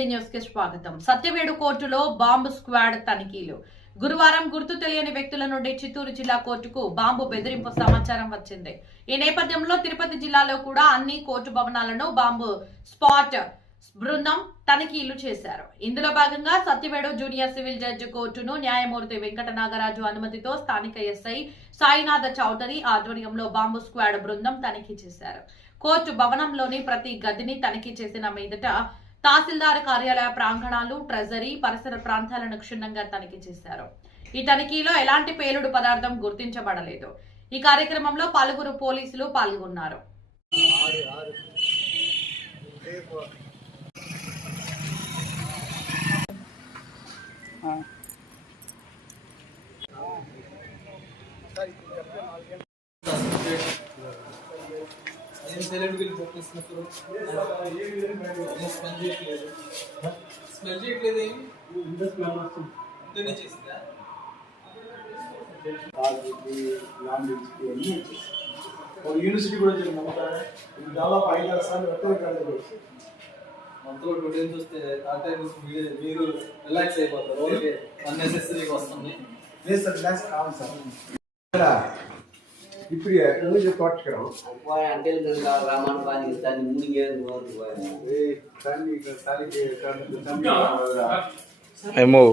న్యూస్కి స్వాగతం. సత్యవేడు కోర్టులో బాంబు స్క్వాడ్ తనిఖీలు. గురువారం గుర్తు తెలియని వ్యక్తుల నుండి చిత్తూరు జిల్లా కోర్టుకు బాంబు బెదిరింపు సమాచారం వచ్చింది. ఈ నేపథ్యంలో తిరుపతి జిల్లాలో కూడా అన్ని కోర్టు భవనాలను బాంబు స్పాట్ బృందం తనిఖీలు చేశారు. ఇందులో భాగంగా సత్యవేడు జూనియర్ సివిల్ జడ్జి కోర్టును న్యాయమూర్తి వెంకట నాగరాజు అనుమతితో స్థానిక ఎస్ఐ సాయినాథ చౌదరి ఆధ్వర్యంలో బాంబు స్క్వాడ్ బృందం తనిఖీ చేశారు. కోర్టు భవనంలోని ప్రతి గదిని తనిఖీ చేసిన మీదట తహసీల్దార్ కార్యాలయ ప్రాంగణాలు ట్రెజరీ పరిసర ప్రాంతాలను క్షుణ్ణంగా తనిఖీ చేశారు. ఈ తనిఖీలో ఎలాంటి పేలుడు పదార్థం గుర్తించబడలేదు. ఈ కార్యక్రమంలో పలువురు పోలీసులు పాల్గొన్నారు. ఏం సైలెంట్గా చెప్పేస్తున్నారు స్మెల్ చేయట్లేదు. స్మెల్ చేయట్లేదు ఏం? చేసిందా? యూనివర్సిటీ కూడా జరిగింది దాదాపు ఐదు ఆరు సార్లు వచ్చింది. మంత్లో టూ వస్తే ఆ టైం మీరు రిలాక్స్ అయిపోతారు. ఓకే అన్నెసెసరీగా వస్తుంది. లేదు సార్ రిలాక్స్ కావాలి సార్. ఇప్పుడు నువ్వు తోటకరావు పోయి అంటే గంగా రామాయణ పానికి దాన్ని మునిగేది పోతుంది పోయి తల్లి తల్లికి తల్లి ఏమో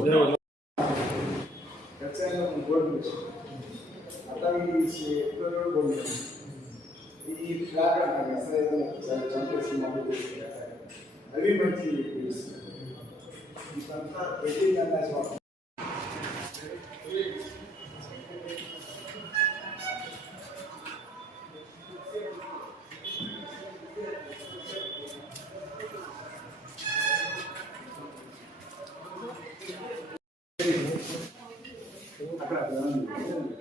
ఈ ఫ్లాగ్ అంటారు అసలు చంపేసి మళ్ళీ అవి మంచి ఇదంతా eighteen understand it.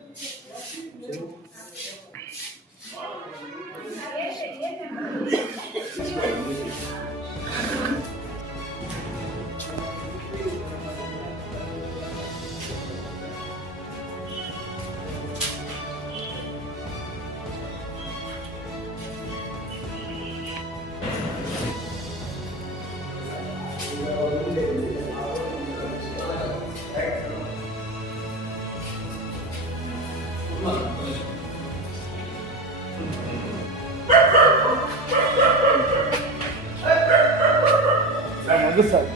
అన్నాసి sir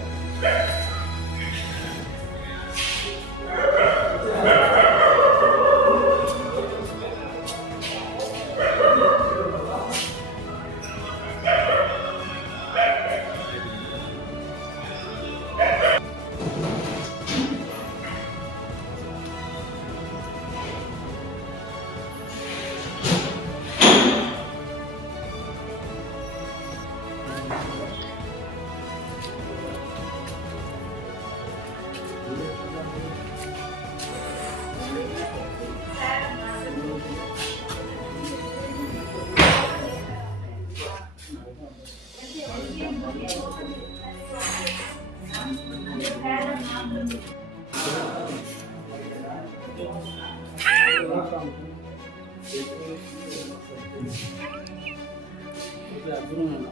Ik heb het niet